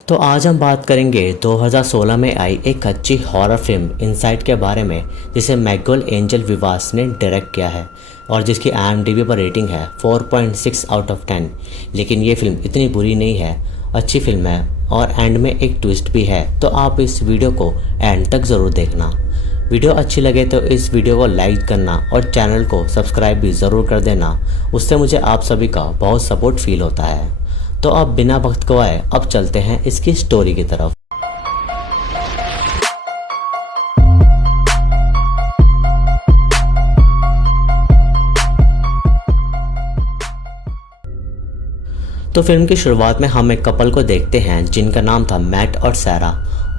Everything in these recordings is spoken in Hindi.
तो आज हम बात करेंगे 2016 में आई एक अच्छी हॉरर फिल्म इनसाइड के बारे में, जिसे मैगोल एंजल विवास ने डायरेक्ट किया है और जिसकी IMDb पर रेटिंग है 4.6 आउट ऑफ 10। लेकिन ये फिल्म इतनी बुरी नहीं है, अच्छी फिल्म है और एंड में एक ट्विस्ट भी है। तो आप इस वीडियो को एंड तक ज़रूर देखना। वीडियो अच्छी लगे तो इस वीडियो को लाइक करना और चैनल को सब्सक्राइब भी ज़रूर कर देना। उससे मुझे आप सभी का बहुत सपोर्ट फील होता है। तो अब बिना वक्त गवाए अब चलते हैं इसकी स्टोरी की तरफ। तो फिल्म की शुरुआत में हम एक कपल को देखते हैं जिनका नाम था मैट और सैरा,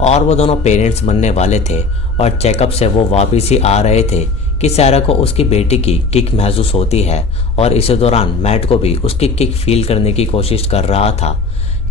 और वो दोनों पेरेंट्स बनने वाले थे और चेकअप से वो वापस ही आ रहे थे कि सैरा को उसकी बेटी की किक महसूस होती है और इसी दौरान मैट को भी उसकी किक फील करने की कोशिश कर रहा था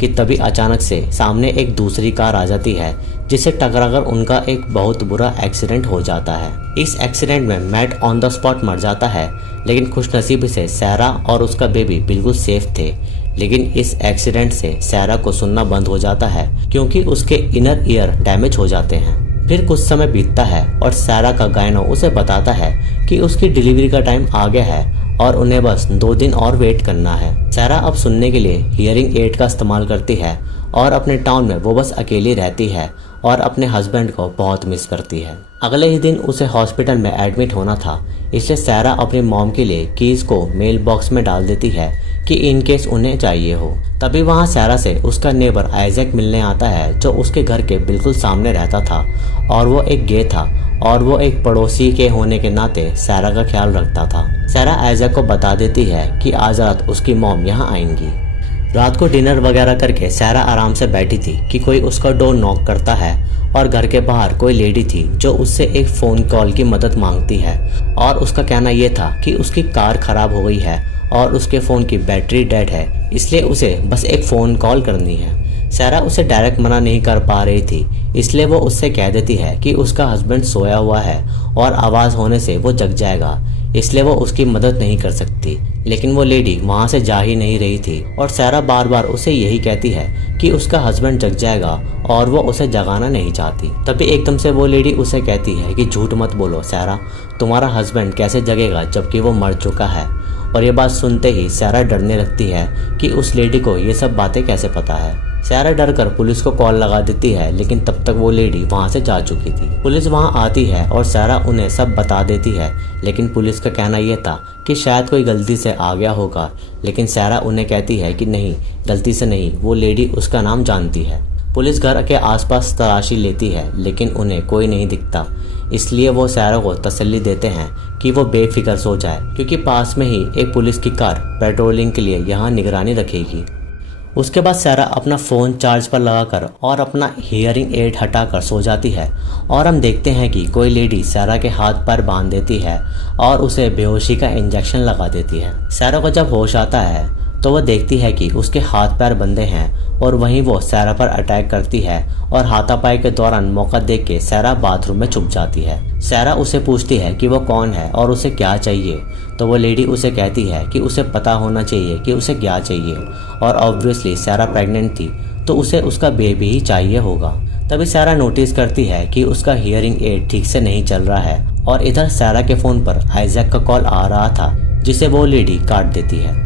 कि तभी अचानक से सामने एक दूसरी कार आ जाती है, जिससे टकराकर उनका एक बहुत बुरा एक्सीडेंट हो जाता है। इस एक्सीडेंट में मैट ऑन द स्पॉट मर जाता है, लेकिन खुशनसीबी से सैरा और उसका बेबी बिल्कुल सेफ थे। लेकिन इस एक्सीडेंट से सैरा को सुनना बंद हो जाता है क्योंकि उसके इनर ईयर डैमेज हो जाते हैं। फिर कुछ समय बीतता है और सैरा का गायनो उसे बताता है कि उसकी डिलीवरी का टाइम आ गया है और उन्हें बस 2 दिन और वेट करना है। सैरा अब सुनने के लिए हियरिंग एड का इस्तेमाल करती है और अपने टाउन में वो बस अकेली रहती है और अपने हस्बैंड को बहुत मिस करती है। अगले ही दिन उसे हॉस्पिटल में एडमिट होना था, इसलिए सैरा अपनी मॉम के लिए कीज को मेल बॉक्स में डाल देती है कि इन केस उन्हें चाहिए हो। तभी वहाँ सैरा से उसका नेबर आइजैक मिलने आता है, जो उसके घर के बिल्कुल सामने रहता था और वो एक गे था और वो एक पड़ोसी के होने के नाते सैरा का ख्याल रखता था। सैरा आइजैक को बता देती है कि आज रात उसकी मॉम यहाँ आएंगी। रात को डिनर वगैरह करके सैरा आराम से बैठी थी कि कोई उसका डोर नॉक करता है और घर के बाहर कोई लेडी थी जो उससे एक फ़ोन कॉल की मदद मांगती है और उसका कहना यह था कि उसकी कार खराब हो गई है और उसके फ़ोन की बैटरी डेड है, इसलिए उसे बस एक फ़ोन कॉल करनी है। सैरा उसे डायरेक्ट मना नहीं कर पा रही थी, इसलिए वो उससे कह देती है कि उसका हस्बैंड सोया हुआ है और आवाज़ होने से वो जग जाएगा, इसलिए वो उसकी मदद नहीं कर सकती। लेकिन वो लेडी वहाँ से जा ही नहीं रही थी और सैरा बार बार उसे यही कहती है कि उसका हस्बैंड जग जाएगा और वो उसे जगाना नहीं चाहती। तभी एकदम से वो लेडी उसे कहती है कि झूठ मत बोलो सैरा, तुम्हारा हस्बैंड कैसे जगेगा जबकि वो मर चुका है। और ये बात सुनते ही सैरा डरने लगती है कि उस लेडी को ये सब बातें कैसे पता है। सैरा डर कर पुलिस को कॉल लगा देती है, लेकिन तब तक वो लेडी वहाँ से जा चुकी थी। पुलिस वहाँ आती है और सैरा उन्हें सब बता देती है, लेकिन पुलिस का कहना यह था कि शायद कोई गलती से आ गया होगा। लेकिन सैरा उन्हें कहती है कि नहीं, गलती से नहीं, वो लेडी उसका नाम जानती है। पुलिस घर के आसपास तलाशी लेती है, लेकिन उन्हें कोई नहीं दिखता, इसलिए वो सैरा को तसल्ली देते हैं कि वो बेफिक्र सो जाए क्योंकि पास में ही एक पुलिस की कार पेट्रोलिंग के लिए यहाँ निगरानी रखेगी। उसके बाद सैरा अपना फ़ोन चार्ज पर लगाकर और अपना हियरिंग एड हटाकर सो जाती है और हम देखते हैं कि कोई लेडी सैरा के हाथ पैर बांध देती है और उसे बेहोशी का इंजेक्शन लगा देती है। सैरा को जब होश आता है तो वह देखती है कि उसके हाथ पैर बंधे हैं और वहीं वो सैरा पर अटैक करती है और हाथापाई के दौरान मौका देख के सैरा बाथरूम में छुप जाती है। सैरा उसे पूछती है कि वो कौन है और उसे क्या चाहिए, तो वो लेडी उसे कहती है कि उसे पता होना चाहिए कि उसे क्या चाहिए और ऑब्वियसली सैरा प्रेग्नेंट थी तो उसे उसका बेबी ही चाहिए होगा। तभी सैरा नोटिस करती है कि उसका हियरिंग एड ठीक से नहीं चल रहा है और इधर सैरा के फ़ोन पर आइजैक का कॉल आ रहा था, जिसे वो लेडी काट देती है।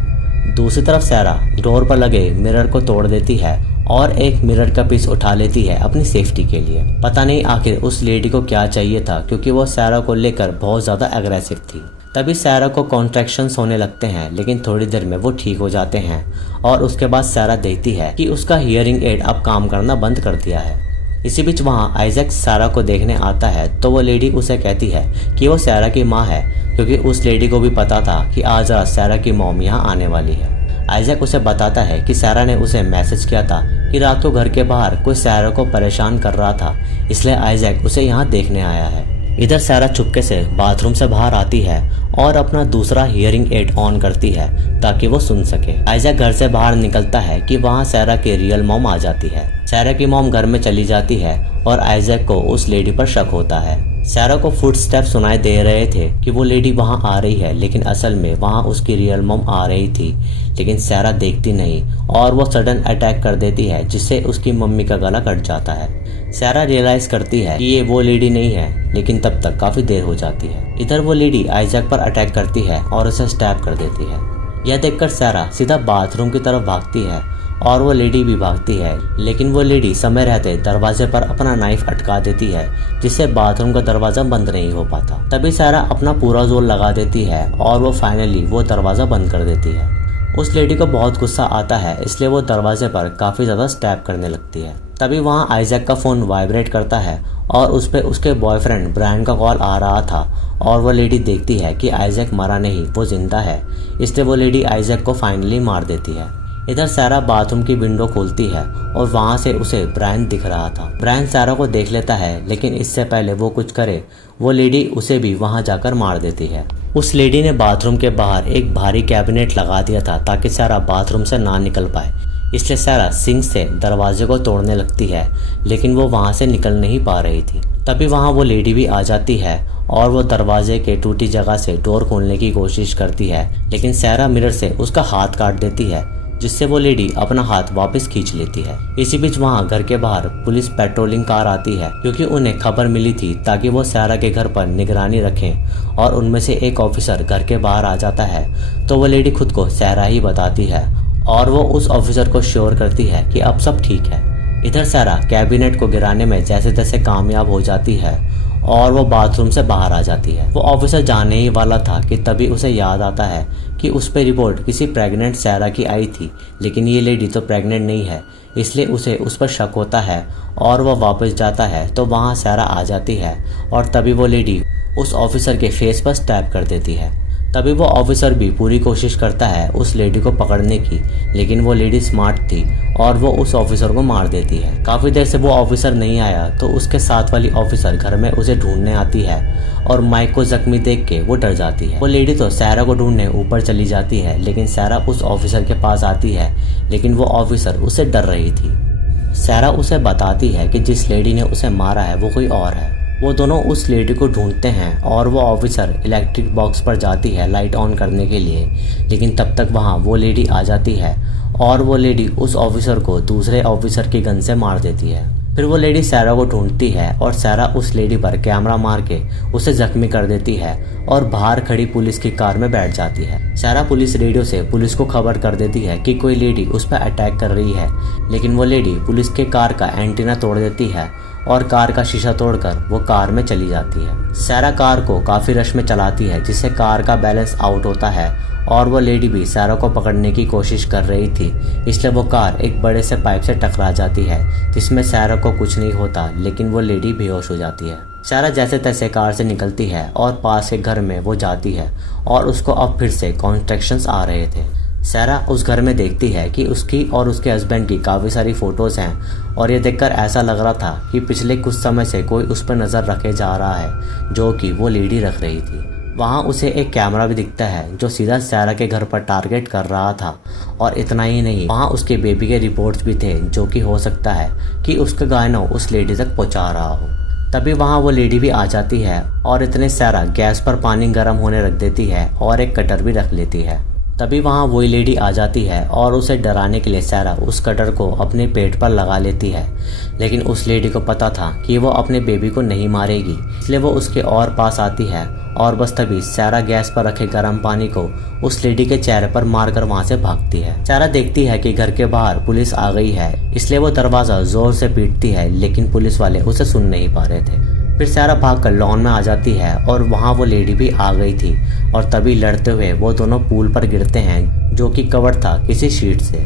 दूसरी तरफ सैरा डोर पर लगे मिरर को तोड़ देती है और एक मिरर का पीस उठा लेती है अपनी सेफ्टी के लिए। पता नहीं आखिर उस लेडी को क्या चाहिए था, क्योंकि वो सैरा को लेकर बहुत ज़्यादा एग्रेसिव थी। तभी सैरा को कॉन्ट्रैक्शंस होने लगते हैं, लेकिन थोड़ी देर में वो ठीक हो जाते हैं और उसके बाद सैरा देखती है कि उसका हियरिंग एड अब काम करना बंद कर दिया है। इसी बीच वहाँ आइजैक सैरा को देखने आता है तो वो लेडी उसे कहती है कि वो सैरा की माँ है, क्योंकि उस लेडी को भी पता था कि आज रात सैरा की मॉम यहाँ आने वाली है। आइजैक उसे बताता है कि सैरा ने उसे मैसेज किया था कि रात को घर के बाहर कोई सैरा को परेशान कर रहा था, इसलिए आइजैक उसे यहाँ देखने आया है। इधर सैरा चुपके से बाथरूम से बाहर आती है और अपना दूसरा हियरिंग एड ऑन करती है ताकि वो सुन सके। आइजैक घर से बाहर निकलता है कि वहाँ सैरा की रियल मॉम आ जाती है। सैरा की मॉम घर में चली जाती है और आइजैक को उस लेडी पर शक होता है। सैरा को फुटस्टेप सुनाई दे रहे थे कि वो लेडी वहाँ आ रही है, लेकिन असल में वहाँ उसकी रियल मॉम आ रही थी। लेकिन सैरा देखती नहीं और वो सडन अटैक कर देती है जिससे उसकी मम्मी का गला कट जाता है। सैरा रियलाइज करती है कि ये वो लेडी नहीं है, लेकिन तब तक काफी देर हो जाती है। इधर वो लेडी आइजैक पर अटैक करती है और उसे स्टैब कर देती है। यह देखकर सैरा सीधा बाथरूम की तरफ भागती है और वो लेडी भी भागती है, लेकिन वो लेडी समय रहते दरवाजे पर अपना नाइफ अटका देती है जिससे बाथरूम का दरवाजा बंद नहीं हो पाता। तभी सैरा अपना पूरा जोर लगा देती है और वो फाइनली वो दरवाजा बंद कर देती है। उस लेडी को बहुत गुस्सा आता है, इसलिए वो दरवाजे पर काफी ज्यादा स्टैब करने लगती है। तभी वहाँ आइजैक का फोन वाइब्रेट करता है और उस पे उसके बॉयफ्रेंड ब्रायन का कॉल आ रहा था और वो लेडी देखती है कि आइजैक मरा नहीं, वो जिंदा है, इसलिए वो लेडी आइजैक को फाइनली मार देती है। इधर सैरा बाथरूम की विंडो खोलती है और वहाँ से उसे ब्रायन दिख रहा था। ब्रायन सैरा को देख लेता है, लेकिन इससे पहले वो कुछ करे वो लेडी उसे भी वहाँ जाकर मार देती है। उस लेडी ने बाथरूम के बाहर एक भारी कैबिनेट लगा दिया था ताकि सैरा बाथरूम से ना निकल पाए, इसलिए सैरा सिंक से दरवाजे को तोड़ने लगती है, लेकिन वो वहाँ से निकल नहीं पा रही थी। तभी वहाँ वो लेडी भी आ जाती है और वो दरवाजे के टूटी जगह से डोर खोलने की कोशिश करती है, लेकिन सैरा मिरर से उसका हाथ काट देती है जिससे वो लेडी अपना हाथ वापस खींच लेती है। इसी बीच वहाँ घर के बाहर पुलिस पेट्रोलिंग कार आती है क्योंकि उन्हें खबर मिली थी ताकि वो सैरा के घर पर निगरानी रखें, और उनमें से एक ऑफिसर घर के बाहर आ जाता है तो वो लेडी खुद को सैरा ही बताती है और वो उस ऑफिसर को श्योर करती है कि अब सब ठीक है। इधर सैरा कैबिनेट को गिराने में जैसे तैसे कामयाब हो जाती है और वो बाथरूम से बाहर आ जाती है। वो ऑफिसर जाने ही वाला था कि तभी उसे याद आता है कि उस पे रिपोर्ट किसी प्रेग्नेंट सैरा की आई थी, लेकिन ये लेडी तो प्रेग्नेंट नहीं है, इसलिए उसे उस पर शक होता है और वह वापस जाता है तो वहाँ सैरा आ जाती है और तभी वो लेडी उस ऑफिसर के फेस पर स्टैब कर देती है। तभी वो ऑफिसर भी पूरी कोशिश करता है उस लेडी को पकड़ने की, लेकिन वो लेडी स्मार्ट थी और वो उस ऑफिसर को मार देती है। काफी देर से वो ऑफिसर नहीं आया तो उसके साथ वाली ऑफिसर घर में उसे ढूंढने आती है और माइक को जख्मी देख के वो डर जाती है। वो लेडी तो सैरा को ढूंढने ऊपर चली जाती है, लेकिन सैरा उस ऑफिसर के पास आती है, लेकिन वो ऑफिसर उससे डर रही थी। सैरा उसे बताती है कि जिस लेडी ने उसे मारा है वो कोई और है। वो दोनों उस लेडी को ढूंढते हैं और वो ऑफिसर इलेक्ट्रिक बॉक्स पर जाती है लाइट ऑन करने के लिए, लेकिन तब तक वहाँ वो लेडी आ जाती है और वो लेडी उस ऑफिसर को दूसरे ऑफिसर की गन से मार देती है। फिर वो लेडी सैरा को ढूंढती है और सैरा उस लेडी पर कैमरा मार के उसे जख्मी कर देती है और बाहर खड़ी पुलिस की कार में बैठ जाती है। सैरा पुलिस रेडियो से पुलिस को खबर कर देती है कि कोई लेडी उस पर अटैक कर रही है, लेकिन वो लेडी पुलिस के कार का एंटीना तोड़ देती है और कार का शीशा तोड़कर वो कार में चली जाती है। सैरा कार को काफी रश में चलाती है जिससे कार का बैलेंस आउट होता है और वो लेडी भी सैरा को पकड़ने की कोशिश कर रही थी, इसलिए वो कार एक बड़े से पाइप से टकरा जाती है जिसमें सैरा को कुछ नहीं होता, लेकिन वो लेडी बेहोश हो जाती है। सैरा जैसे तैसे कार से निकलती है और पास के घर में वो जाती है और उसको अब फिर से कॉन्ट्रैक्शंस आ रहे थे। सैरा उस घर में देखती है कि उसकी और उसके हस्बैंड की काफ़ी सारी फ़ोटोज़ हैं और ये देखकर ऐसा लग रहा था कि पिछले कुछ समय से कोई उस पर नज़र रखे जा रहा है, जो कि वो लेडी रख रही थी। वहाँ उसे एक कैमरा भी दिखता है जो सीधा सैरा के घर पर टारगेट कर रहा था, और इतना ही नहीं, वहाँ उसके बेबी के रिपोर्ट्स भी थे जो कि हो सकता है कि उसका गाना उस लेडी तक पहुँचा रहा हो। तभी वहाँ वो लेडी भी आ जाती है और इतने सैरा गैस पर पानी गर्म होने रख देती है और एक कटर भी रख लेती है। तभी वहाँ वही लेडी आ जाती है और उसे डराने के लिए सैरा उस कटर को अपने पेट पर लगा लेती है, लेकिन उस लेडी को पता था कि वो अपने बेबी को नहीं मारेगी, इसलिए वो उसके और पास आती है और बस तभी सैरा गैस पर रखे गर्म पानी को उस लेडी के चेहरे पर मारकर वहाँ से भागती है। सैरा देखती है कि घर के बाहर पुलिस आ गई है, इसलिए वो दरवाजा जोर से पीटती है, लेकिन पुलिस वाले उसे सुन नहीं पा रहे थे। फिर सैरा भागकर लॉन में आ जाती है और वहाँ वो लेडी भी आ गई थी, और तभी लड़ते हुए वो दोनों पूल पर गिरते हैं जो कि कवर था किसी शीट से।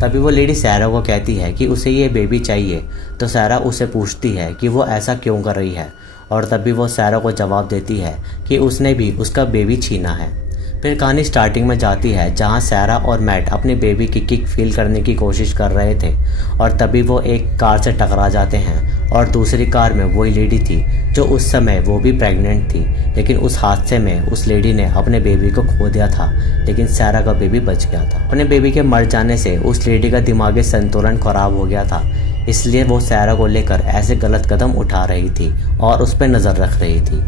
तभी वो लेडी सैरा को कहती है कि उसे ये बेबी चाहिए, तो सैरा उसे पूछती है कि वो ऐसा क्यों कर रही है, और तभी वो सैरा को जवाब देती है कि उसने भी उसका बेबी छीना है। फिर कहानी स्टार्टिंग में जाती है जहाँ सैरा और मैट अपने बेबी की किक फील करने की कोशिश कर रहे थे, और तभी वो एक कार से टकरा जाते हैं और दूसरी कार में वही लेडी थी जो उस समय वो भी प्रेग्नेंट थी, लेकिन उस हादसे में उस लेडी ने अपने बेबी को खो दिया था, लेकिन सैरा का बेबी बच गया था। अपने बेबी के मर जाने से उस लेडी का दिमागी संतुलन खराब हो गया था, इसलिए वो सैरा को लेकर ऐसे गलत कदम उठा रही थी और उस पर नज़र रख रही थी।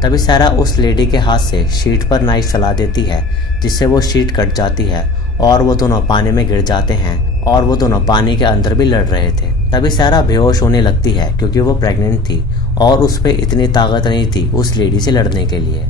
तभी सैरा उस लेडी के हाथ से शीट पर नाइफ चला देती है, जिससे वो शीट कट जाती है और वो दोनों पानी में गिर जाते हैं और वो दोनों पानी के अंदर भी लड़ रहे थे। तभी सैरा बेहोश होने लगती है क्योंकि वो प्रेग्नेंट थी और उस पर इतनी ताकत नहीं थी उस लेडी से लड़ने के लिए।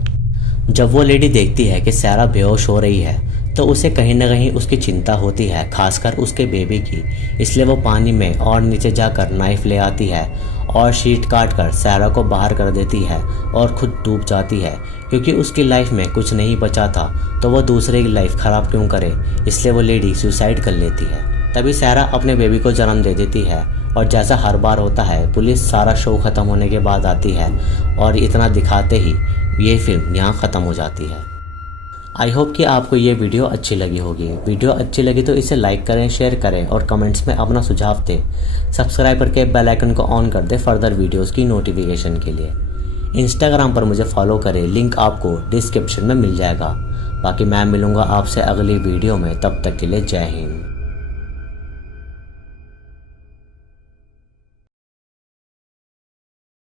जब वो लेडी देखती है कि सैरा बेहोश हो रही है तो उसे कहीं ना कहीं उसकी चिंता होती है, खासकर उसके बेबी की। इसलिए वो पानी में और नीचे जाकर नाइफ ले आती है और शीट काट कर सैरा को बाहर कर देती है और खुद डूब जाती है, क्योंकि उसकी लाइफ में कुछ नहीं बचा था तो वो दूसरे की लाइफ ख़राब क्यों करे, इसलिए वो लेडी सुसाइड कर लेती है। तभी सैरा अपने बेबी को जन्म दे देती है और जैसा हर बार होता है पुलिस सारा शो ख़त्म होने के बाद आती है और इतना दिखाते ही ये फिल्म यहाँ ख़त्म हो जाती है। आई होप कि आपको ये वीडियो अच्छी लगी होगी। वीडियो अच्छी लगी तो इसे लाइक करें, शेयर करें और कमेंट्स में अपना सुझाव दें। सब्सक्राइब करके बेल आइकन को ऑन कर दें फर्दर वीडियोस की नोटिफिकेशन के लिए। इंस्टाग्राम पर मुझे फॉलो करें, लिंक आपको डिस्क्रिप्शन में मिल जाएगा। बाकी मैं मिलूँगा आपसे अगली वीडियो में, तब तक के लिए जय हिंद।